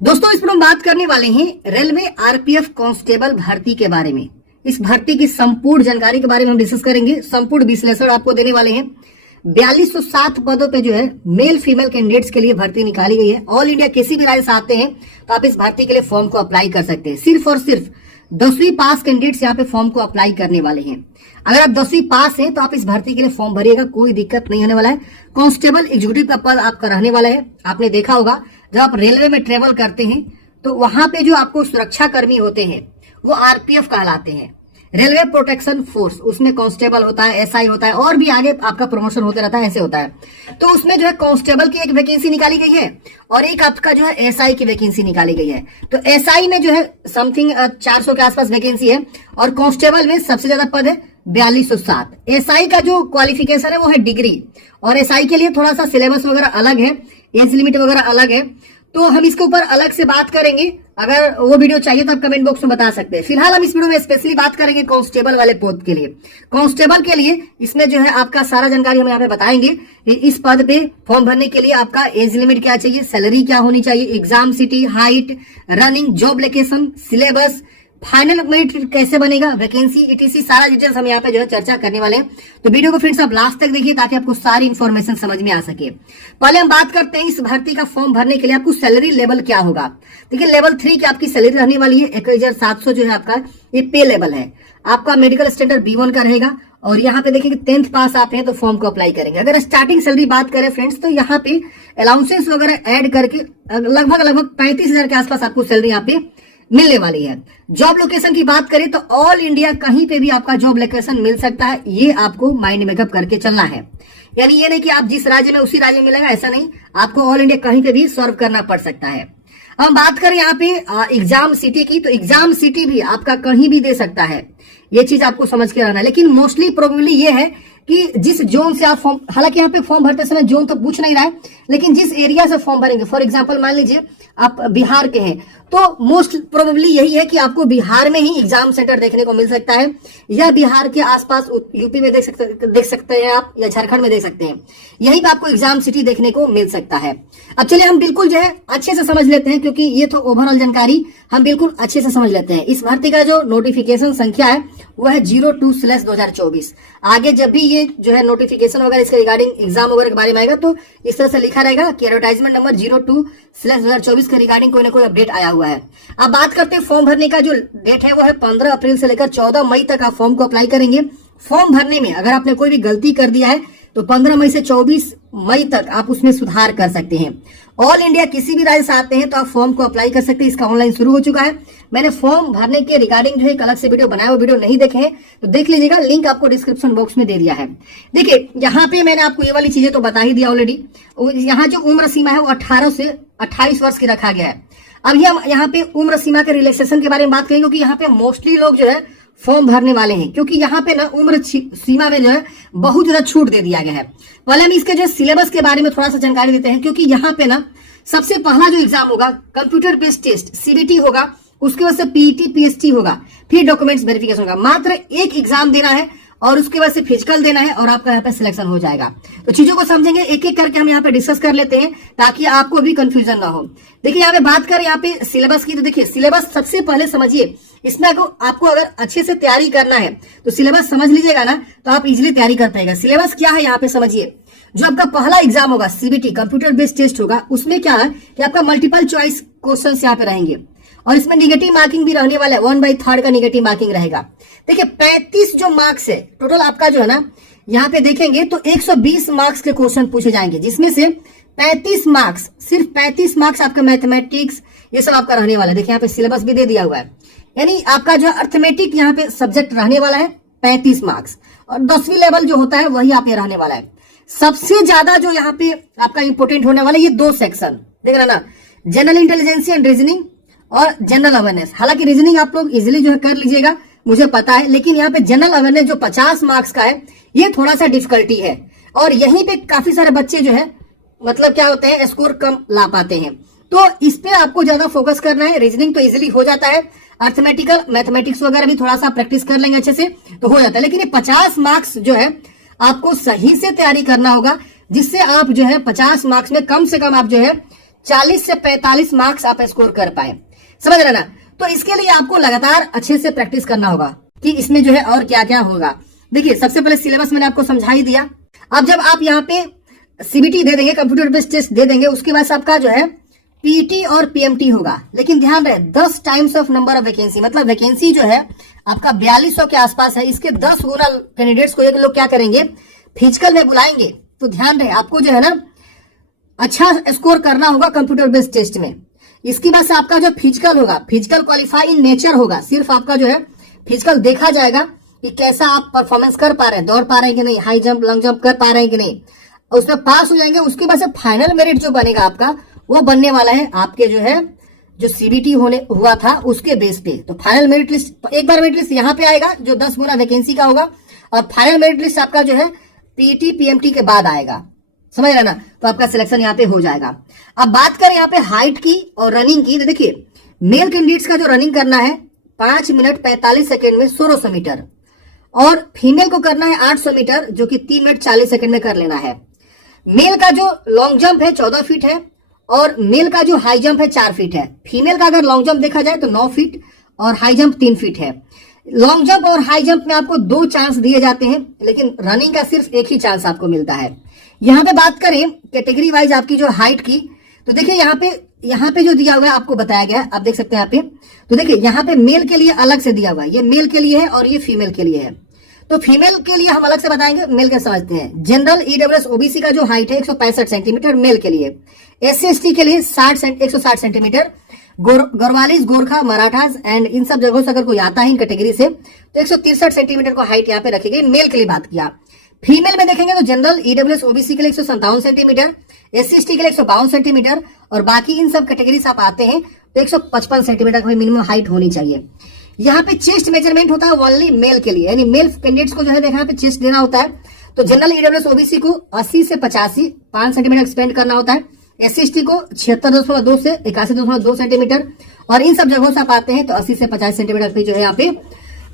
दोस्तों इस पर हम बात करने वाले हैं रेलवे आरपीएफ कांस्टेबल भर्ती के बारे में। इस भर्ती की संपूर्ण जानकारी के बारे में हम डिस्कस करेंगे, संपूर्ण विश्लेषण आपको देने वाले हैं। 4207 पदों पे जो है मेल फीमेल कैंडिडेट्स के लिए भर्ती निकाली गई है। ऑल इंडिया किसी भी राज्य से आते हैं तो आप इस भर्ती के लिए फॉर्म को अप्लाई कर सकते हैं। सिर्फ और सिर्फ 10वीं पास कैंडिडेट्स यहाँ पे फॉर्म को अप्लाई करने वाले हैं। अगर आप 10वीं पास हैं तो आप इस भर्ती के लिए फॉर्म भरिएगा, कोई दिक्कत नहीं होने वाला है। कांस्टेबल एग्जीक्यूटिव का पद आपका रहने वाला है। आपने देखा होगा जब आप रेलवे में ट्रेवल करते हैं तो वहां पे जो आपको सुरक्षा कर्मी होते हैं वो आरपीएफ कहलाते हैं, रेलवे प्रोटेक्शन फोर्स। उसमें कांस्टेबल होता है, एसआई होता है और भी आगे आपका प्रमोशन होते रहता है, ऐसे होता है। तो उसमें जो है कांस्टेबल की एक वैकेंसी निकाली गई है और एक आपका जो है एसआई की वैकेंसी निकाली गई है। तो एसआई में जो है समथिंग 400 के आसपास वैकेंसी है और कांस्टेबल में सबसे ज्यादा पद है 4207। एसआई का जो क्वालिफिकेशन है वो है डिग्री, और एसआई के लिए थोड़ा सा सिलेबस वगैरह अलग है, एज लिमिट वगैरह अलग है, तो हम इसके ऊपर अलग से बात करेंगे। अगर वो वीडियो चाहिए तो आप कमेंट बॉक्स में बता सकते हैं। फिलहाल हम इस वीडियो में स्पेशली बात करेंगे कांस्टेबल वाले पद के लिए। कांस्टेबल के लिए इसमें जो है आपका सारा जानकारी हम यहाँ पे बताएंगे। इस पद पे फॉर्म भरने के लिए आपका एज लिमिट क्या चाहिए, सैलरी क्या होनी चाहिए, exam city, height, running, job location, syllabus, final merit कैसे बनेगा, वैकेंसी, इटीसी, सारा डिटेल्स हम यहाँ पे जो है चर्चा करने वाले हैं। तो वीडियो को फ्रेंड्स आप लास्ट तक देखिए ताकि आपको सारी इन्फॉर्मेशन समझ में आ सके। पहले हम बात करते हैं इस भर्ती का फॉर्म भरने के लिए आपको सैलरी लेवल क्या होगा। देखिए लेवल 3 की आपकी सैलरी रहने वाली है 1700 जो है आपका ये पे लेवल है। आपका मेडिकल स्टैंडर्ड B1 का रहेगा और यहाँ पे देखिए 10th पास आप हैं तो फॉर्म को अप्लाई करेंगे। अगर स्टार्टिंग सैलरी बात करें फ्रेंड्स तो यहाँ पे अलाउंसेस वगैरह ऐड करके लगभग 35,000 के आसपास आपको सैलरी यहाँ पे मिलने वाली है। जॉब लोकेशन की बात करें तो ऑल इंडिया कहीं पे भी आपका जॉब लोकेशन मिल सकता है, ये आपको माइंड मेकअप करके चलना है। यानी ये नहीं कि आप जिस राज्य में उसी राज्य में मिलेगा, ऐसा नहीं, आपको ऑल इंडिया कहीं पे भी सर्व करना पड़ सकता है। हम बात करें यहाँ पे एग्जाम सिटी की, तो एग्जाम सिटी भी आपका कहीं भी दे सकता है, ये चीज आपको समझ के रहना है। लेकिन मोस्टली प्रोबेबली ये है कि जिस जोन से आप फॉर्म, हालांकि यहाँ पे फॉर्म भरते समय जोन तो पूछ नहीं रहा है, लेकिन जिस एरिया से फॉर्म भरेंगे, फॉर एग्जांपल मान लीजिए आप बिहार के हैं तो मोस्ट प्रोबेबली यही है कि आपको बिहार में ही एग्जाम सेंटर देखने को मिल सकता है, या बिहार के आसपास यूपी में देख सकते हैं आप, या झारखंड में देख सकते हैं, यहीं पे आपको एग्जाम सिटी देखने को मिल सकता है। अब चलिए हम बिल्कुल जो है अच्छे से समझ लेते हैं, क्योंकि ये तो ओवरऑल जानकारी हम बिल्कुल अच्छे से समझ लेते हैं। इस भर्ती का जो नोटिफिकेशन संख्या है वह है 02/2024। आगे जब भी ये जो है नोटिफिकेशन वगैरह इसके रिगार्डिंग एग्जाम वगैरह के बारे में आएगा तो इस तरह से लिखा रहेगा कि एडवर्टाइजमेंट नंबर 02/2024 के रिगार्डिंग कोई ना कोई अपडेट आया हुआ है। अब बात करते हैं फॉर्म भरने का जो डेट है वो है 15 अप्रैल से लेकर 14 मई तक आप फॉर्म को अप्लाई करेंगे। फॉर्म भरने में अगर आपने कोई भी गलती कर दिया है तो 15 मई से 24 मई तक आप उसमें सुधार कर सकते हैं। ऑल इंडिया किसी भी राज्य से आते हैं तो आप फॉर्म को अप्लाई कर सकते हैं। इसका ऑनलाइन शुरू हो चुका है। मैंने फॉर्म भरने के रिगार्डिंग जो है एक अलग से वीडियो बनाया, वो वीडियो नहीं देखे हैं तो देख लीजिएगा, लिंक आपको डिस्क्रिप्शन बॉक्स में दे दिया है। देखिए यहाँ पे मैंने आपको ये वाली चीजें तो बता ही दिया ऑलरेडी। यहाँ जो उम्र सीमा है वो 18 से 28 वर्ष की रखा गया है। अभी हम यहाँ पे उम्र सीमा के रिलैक्सेशन के बारे में बात करेंगे, क्योंकि यहाँ पे मोस्टली लोग जो है फॉर्म भरने वाले हैं, क्योंकि यहाँ पे ना उम्र सीमा में जो है बहुत ज्यादा छूट दे दिया गया है। पहले हम इसके जो सिलेबस के बारे में थोड़ा सा जानकारी देते हैं, क्योंकि यहाँ पे ना सबसे पहला जो एग्जाम होगा कंप्यूटर बेस्ड टेस्ट सीबीटी होगा, उसके बाद से पीईटी पीएसटी होगा, फिर डॉक्यूमेंट्स वेरिफिकेशन होगा। मात्र एक एग्जाम देना है और उसके बाद से फिजिकल देना है और आपका यहाँ पे सिलेक्शन हो जाएगा। तो चीजों को समझेंगे एक एक करके, हम यहाँ पे डिस्कस कर लेते हैं ताकि आपको भी कंफ्यूजन ना हो। देखिए यहाँ पे बात करें यहाँ पे सिलेबस की, तो देखिए सिलेबस सबसे पहले समझिए। इसमें आपको अगर अच्छे से तैयारी करना है तो सिलेबस समझ लीजिएगा ना तो आप इजिली तैयारी कर पाएगा। सिलेबस क्या है यहाँ पे समझिए। जो आपका पहला एग्जाम होगा सीबीटी कंप्यूटर बेस्ड टेस्ट होगा, उसमें क्या है कि आपका मल्टीपल चॉइस क्वेश्चन यहाँ पे रहेंगे और इसमें निगेटिव मार्किंग भी रहने वाला है। 1/3 का निगेटिव मार्किंग रहेगा। देखिए 35 जो मार्क्स है टोटल आपका जो है ना, यहाँ पे देखेंगे तो 120 मार्क्स के क्वेश्चन पूछे जाएंगे, जिसमें से 35 मार्क्स, सिर्फ 35 मार्क्स आपका मैथमेटिक्स ये सब आपका रहने वाला है। देखिए यहाँ पे सिलेबस भी दे दिया हुआ है। यानी आपका जो अर्थमेटिक यहाँ पे सब्जेक्ट रहने वाला है 35 मार्क्स, और 10वीं लेवल जो होता है वही आप ये रहने वाला है। सबसे ज्यादा जो यहाँ पे आपका इंपोर्टेंट होने वाला है ये 2 सेक्शन, देख रहे ना, जनरल इंटेलिजेंस एंड रीजनिंग और जनरल अवेयरनेस। हालांकि रीजनिंग आप लोग इजिली जो है कर लीजिएगा, मुझे पता है, लेकिन यहाँ पे जनरल अवेयरनेस जो 50 मार्क्स का है ये थोड़ा सा डिफिकल्टी है, और यहीं पे काफी सारे बच्चे जो है मतलब क्या होते हैं स्कोर कम ला पाते हैं। तो इस पे आपको ज्यादा फोकस करना है। रीजनिंग तो इजिली हो जाता है, अर्थमेटिकल मैथमेटिक्स वगैरह भी थोड़ा सा प्रैक्टिस कर लेंगे अच्छे से तो हो जाता है। लेकिन ये 50 मार्क्स जो है आपको सही से तैयारी करना होगा, जिससे आप जो है 50 मार्क्स में कम से कम आप जो है 40 से 45 मार्क्स आप स्कोर कर पाए। समझ रहे ना? तो इसके लिए आपको लगातार अच्छे से प्रैक्टिस करना होगा कि इसमें जो है और क्या क्या होगा। देखिए, सबसे पहले सिलेबस मैंने आपको समझा ही दिया। अब जब आप यहाँ पे सीबीटी दे देंगे, कंप्यूटर बेस्ड टेस्ट दे देंगे, उसके बाद आपका जो है पीटी और पीएमटी होगा। लेकिन ध्यान रहे 10 times of number of vacancy, मतलब वैकेंसी जो है आपका 4200 के आसपास है, इसके 10 गुना कैंडिडेट्स को एक लोग क्या करेंगे, फिजिकल में बुलाएंगे। तो ध्यान रहे आपको जो है ना अच्छा स्कोर करना होगा कंप्यूटर बेस्ड टेस्ट में। इसके बाद से आपका जो फिजिकल होगा, फिजिकल क्वालिफाई इन नेचर होगा। सिर्फ आपका जो है फिजिकल देखा जाएगा कि कैसा आप परफॉर्मेंस कर पा रहे हैं, दौड़ पा रहे हैं कि नहीं, हाई जंप लॉन्ग जंप कर पा रहे हैं कि नहीं, उसमें पास हो जाएंगे। उसके बाद से फाइनल मेरिट जो बनेगा आपका, वो बनने वाला है आपके जो है जो सीबीटी होने हुआ था उसके बेस पे। तो फाइनल मेरिट लिस्ट, एक बार मेरिट लिस्ट यहाँ पे आएगा जो 10 गुना वैकेंसी का होगा, और फाइनल मेरिट लिस्ट आपका जो है पीटी पीएमटी के बाद आएगा। समझ रहे ना? तो आपका सिलेक्शन यहाँ पे हो जाएगा। अब बात करें यहाँ पे हाइट की और रनिंग की, तो देखिए मेल कैंडिडेट्स का जो रनिंग करना है 5 मिनट 45 सेकेंड में 1600 मीटर, और फीमेल को करना है 800 मीटर जो कि 3 मिनट 40 सेकेंड में कर लेना है। मेल का जो लॉन्ग जंप है 14 फीट है, और मेल का जो हाई जंप है 4 फीट है। फीमेल का अगर लॉन्ग जंप देखा जाए तो 9 फीट और हाई जंप 3 फीट है। लॉन्ग जंप और हाई जंप में आपको 2 चांस दिए जाते हैं, लेकिन रनिंग का सिर्फ एक ही चांस आपको मिलता है। यहाँ पे बात करें कैटेगरी वाइज आपकी जो हाइट की, तो देखिए यहाँ पे जो दिया हुआ है आपको बताया गया है, आप देख सकते हैं यहाँ पे। तो देखिए यहाँ पे मेल के लिए अलग से दिया हुआ है, ये मेल के लिए है और ये फीमेल के लिए है। तो फीमेल के लिए हम अलग से बताएंगे, मेल के समझते हैं। जनरल ईडब्ल्यूएस ओबीसी का जो हाइट है 165 सेंटीमीटर मेल के लिए, एससी एसटी के लिए 160 सेंटीमीटर, गौरवालीस गोरखा मराठास एंड इन सब जगहों से अगर कोई आता है इन कैटेगरी से तो 163 सेंटीमीटर को हाइट यहाँ पे रखी गई। मेल के लिए बात किया। फीमेल में देखेंगे तो जनरल ईडब्ल्यूएस ओबीसी के लिए 157 सेंटीमीटर, एससी एसटी के लिए 152 सेंटीमीटर, और बाकी इन सब कैटेगरी से आप आते हैं तो 155 सेंटीमीटर की मिनिमम हाइट होनी चाहिए। यहाँ पे चेस्ट मेजरमेंट होता है ओनली मेल के लिए, यानी मेल कैंडिडेट्स को जो है यहाँ पे चेस्ट देना होता है। तो जनरल ईडब्ल्यूएस ओबीसी को 80 से 85 5 सेंटीमीटर एक्सपेंड करना होता है, एससी एसटी को 76.2 से 81.2 सेंटीमीटर, और इन सब जगहों से आप आते हैं तो 80 से 50 सेंटीमीटर पे जो है यहाँ पे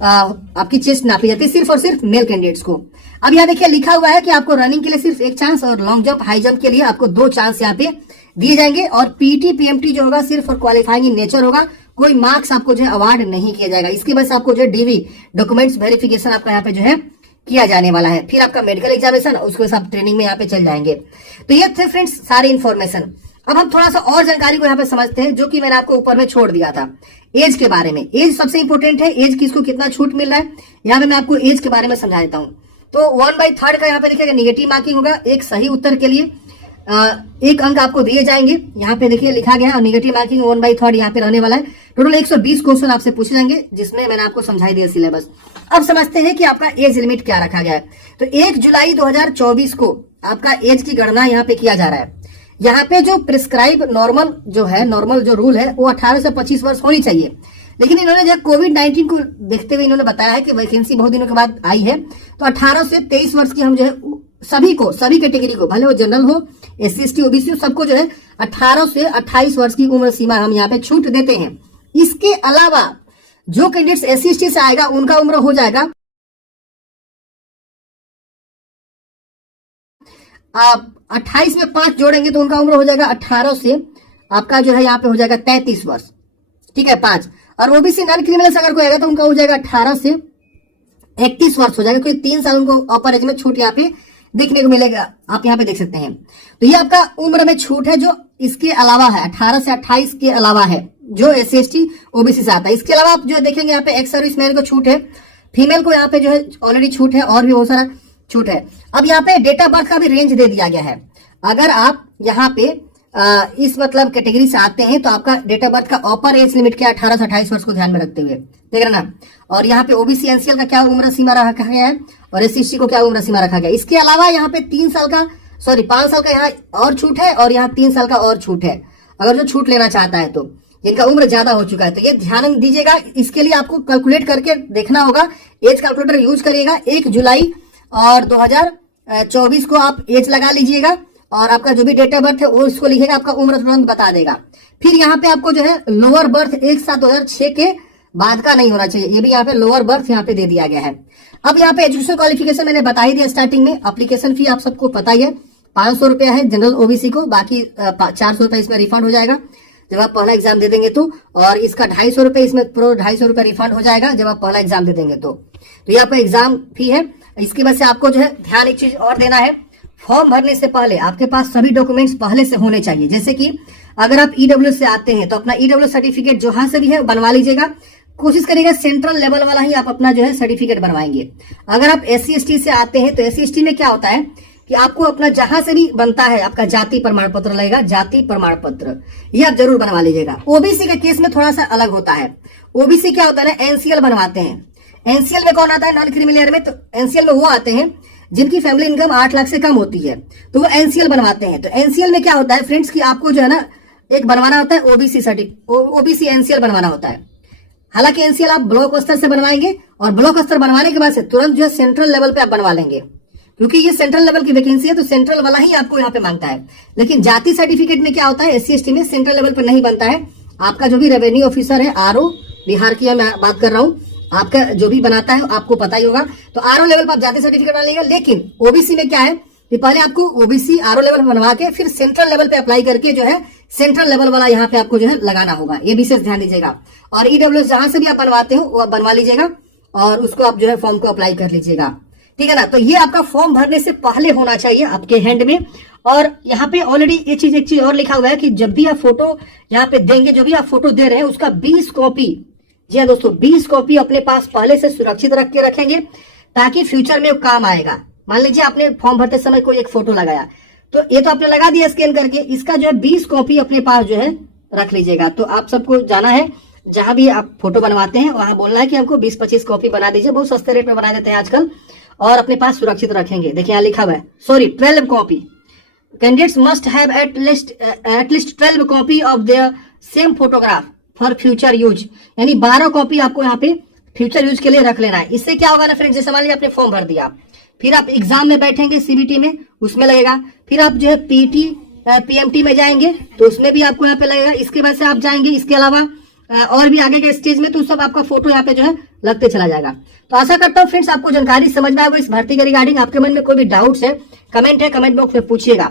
आपकी चेस्ट नापी जाती है, सिर्फ और सिर्फ मेल कैंडिडेट्स को। अब यहाँ देखिए लिखा हुआ है कि आपको रनिंग के लिए सिर्फ 1 चांस और लॉन्ग जंप हाई जंप के लिए आपको 2 चांस यहाँ पे दिए जाएंगे, और पीटी पीएमटी जो होगा सिर्फ और क्वालिफाइंग इन नेचर होगा, कोई मार्क्स आपको जो है अवार्ड नहीं किया जाएगा। इसके वजह से आपको जो है डीवी डॉक्यूमेंट्स वेरिफिकेशन आपका यहाँ पे जो है किया जाने वाला है, फिर आपका मेडिकल एग्जामिनेशन, उसके बाद आप ट्रेनिंग में यहाँ पे चल जाएंगे। तो ये थे फ्रेंड्स सारी इन्फॉर्मेशन। अब हम थोड़ा सा और जानकारी को यहाँ पे समझते हैं जो कि मैंने आपको ऊपर में छोड़ दिया था, एज के बारे में। एज सबसे इंपॉर्टेंट है, एज किसको कितना छूट मिल रहा है, यहाँ पे मैं आपको एज के बारे में समझा देता हूँ। तो 1/3 का यहाँ पे देखिएगा निगेटिव मार्किंग होगा, एक सही उत्तर के लिए 1 अंक आपको दिए जाएंगे। यहाँ पे देखिए लिखा गया है, और निगेटिव मार्किंग 1/3 यहाँ पे रहने वाला है। टोटल 120 क्वेश्चन आपसे पूछे जाएंगे, जिसमें मैंने आपको समझाई दिया सिलेबस। अब समझते हैं कि आपका एज लिमिट क्या रखा गया है। तो 1 जुलाई 2024 को आपका एज की गणना यहाँ पे किया जा रहा है। यहाँ पे जो प्रिस्क्राइब नॉर्मल जो रूल है वो 18 से 25 वर्ष होनी चाहिए, लेकिन इन्होंने जो कोविड-19 को देखते हुए इन्होंने बताया है कि वैकेंसी बहुत दिनों के बाद आई है, तो 18 से 23 वर्ष की हम जो है सभी कैटेगरी को, भले वो जनरल हो, एससी एसटी ओबीसी हो, सबको जो है 18 से 28 वर्ष की उम्र सीमा हम यहाँ पे छूट देते हैं। इसके अलावा जो कैंडिडेट्स एससी एसटी से आएगा उनका उम्र हो जाएगा आप 28 में 5 जोड़ेंगे तो उनका उम्र हो जाएगा 18 से आपका जो है यहाँ पे हो जाएगा 33 वर्ष, ठीक है 5। और ओबीसी नॉन क्रिमिनल्स अगर कोई आएगा तो उनका हो जाएगा 18 से 31 वर्ष हो जाएगा, क्योंकि 3 साल उनको अपर एज में छूट यहाँ पे देखने को मिलेगा, आप यहाँ पे देख सकते हैं। तो ये आपका उम्र में छूट है जो इसके अलावा है, 18 से 28 के अलावा है, जो एससी एसटी ओबीसी से आता है। इसके अलावा आप जो देखेंगे यहाँ पे एक्स सर्विस मैन को छूट है, फीमेल को यहाँ पे जो है ऑलरेडी छूट है, और भी बहुत सारा छूट है। अब यहाँ पे डेट ऑफ बर्थ का भी रेंज दे दिया गया है। अगर आप यहाँ पे इस मतलब कैटेगरी से आते हैं तो आपका डेट ऑफ बर्थ का अपर एज लिमिट क्या है, 18 से 28 वर्ष को ध्यान में रखते हुए, देख रहे ना। और यहाँ पे ओबीसी एनसीएल का क्या उम्र सीमा रखा गया है, और एससी को क्या उम्र सीमा रखा गया है। इसके अलावा यहाँ पे 5 साल का यहाँ और छूट है, और यहाँ 3 साल का और छूट है, अगर जो छूट लेना चाहता है तो, जिनका उम्र ज्यादा हो चुका है। तो ये ध्यान दीजिएगा, इसके लिए आपको कैलकुलेट करके देखना होगा, एज कैलकुलेटर यूज करिएगा। 1 जुलाई और 2024 को आप एज लगा लीजिएगा, और आपका जो भी डेट ऑफ बर्थ है वो इसको लिखेगा, आपका उम्र तुरंत बता देगा। फिर यहाँ पे आपको जो है लोअर बर्थ 1/7/2006 के बाद का नहीं होना चाहिए, ये भी यहाँ पे लोअर बर्थ यहाँ पे दे दिया गया है। अब यहाँ पे एजुकेशन क्वालिफिकेशन मैंने बता ही दिया स्टार्टिंग में। एप्लीकेशन फी आप सबको पता ही है 500 रुपया है जनरल ओबीसी को, बाकी 400 रुपया इसमें रिफंड हो जाएगा जब आप पहला एग्जाम दे देंगे तो, और इसका 250 रुपये इसमें 250 रुपया रिफंड हो जाएगा जब आप पहला एग्जाम दे देंगे तो ये आपका एग्जाम फी है। इसकी वजह से आपको जो है ध्यान एक चीज और देना है, फॉर्म भरने से पहले आपके पास सभी डॉक्यूमेंट्स पहले से होने चाहिए। जैसे कि अगर आप ईडब्ल्यू से आते हैं तो अपना ईडब्ल्यू सर्टिफिकेट जहां से भी है बनवा लीजिएगा, कोशिश करिएगा सेंट्रल लेवल वाला ही आप अपना जो है सर्टिफिकेट बनवाएंगे। अगर आप SC/ST से आते हैं तो SC/ST में क्या होता है कि आपको अपना जहां से भी बनता है आपका जाति प्रमाण पत्र लगेगा, जाति प्रमाण पत्र ये आप जरूर बनवा लीजिएगा। ओबीसी के केस में थोड़ा सा अलग होता है। ओबीसी क्या होता है ना, NCL बनवाते हैं। NCL में कौन आता है, नॉन क्रिमिनल में, तो NCL में वो आते हैं जिनकी फैमिली इनकम 8 लाख से कम होती है तो वो NCL बनवाते हैं। तो NCL में क्या होता है फ्रेंड्स कि आपको जो है ना एक बनवाना होता है ओबीसी NCL बनवाना होता है। हालांकि NCL आप ब्लॉक स्तर से बनवाएंगे और ब्लॉक स्तर बनवाने के बाद से तुरंत जो है सेंट्रल लेवल पे आप बनवा लेंगे, क्योंकि ये सेंट्रल लेवल की वैकेंसी है तो सेंट्रल वाला ही आपको यहाँ पे मांगता है। लेकिन जाति सर्टिफिकेट में क्या होता है, SC/ST में सेंट्रल लेवल पे नहीं बनता है। आपका जो भी रेवेन्यू ऑफिसर है, RO बिहार की मैं बात कर रहा हूँ, आपका जो भी बनाता है आपको पता ही होगा, तो RO लेवल पर आप जाति सर्टिफिकेट बना लेंगे। लेकिन ओबीसी में क्या है कि पहले आपको ओबीसी RO लेवल बनवा के फिर सेंट्रल लेवल पे अप्लाई करके जो है सेंट्रल लेवल वाला यहाँ पे आपको जो है लगाना होगा, ये विशेष ध्यान दीजिएगा। और ईडब्ल्यू जहां से भी आप बनवाते हो वो आप बनवा लीजिएगा और उसको आप जो है फॉर्म को अप्लाई कर लीजिएगा, ठीक है ना। तो ये आपका फॉर्म भरने से पहले होना चाहिए आपके हैंड में। और यहाँ पे ऑलरेडी एक चीज और लिखा हुआ है कि जब भी आप फोटो यहाँ पे देंगे, जो भी आप फोटो दे रहे हैं उसका 20 कॉपी, जी हाँ दोस्तों 20 कॉपी अपने पास पहले से सुरक्षित रख के रखेंगे ताकि फ्यूचर में काम आएगा। मान लीजिए आपने फॉर्म भरते समय कोई एक फोटो लगाया तो ये तो आपने लगा दिया स्कैन करके, इसका जो है 20 कॉपी अपने पास जो है रख लीजिएगा। तो आप सबको जाना है जहां भी आप फोटो बनवाते हैं वहां बोलना है कि हमको 20-25 कॉपी बना दीजिए, बहुत सस्ते रेट में बना देते हैं आजकल, और अपने पास सुरक्षित रखेंगे। देखिए यहाँ लिखा हुआ है 12 copy, candidates must have at least 12 copy of their same photograph for future use, यानी 12 कॉपी आपको यहाँ पे फ्यूचर यूज के लिए रख लेना है। इससे क्या होगा ना फ्रेंड्स, जैसे मान लीजिए आपने फॉर्म भर दिया, फिर आप एग्जाम में बैठेंगे CBT में, उसमें लगेगा, फिर आप जो है PT PMT में जाएंगे तो उसमें भी आपको यहाँ पे लगेगा, इसके बाद से आप जाएंगे इसके अलावा और भी आगे के स्टेज में तो सब आपका फोटो यहाँ पे जो है लगते चला जाएगा। तो आशा करता हूँ फ्रेंड्स आपको जानकारी समझ में आएगा इस भर्ती के रिगार्डिंग। आपके मन में कोई भी डाउट्स है, कमेंट बॉक्स में पूछिएगा।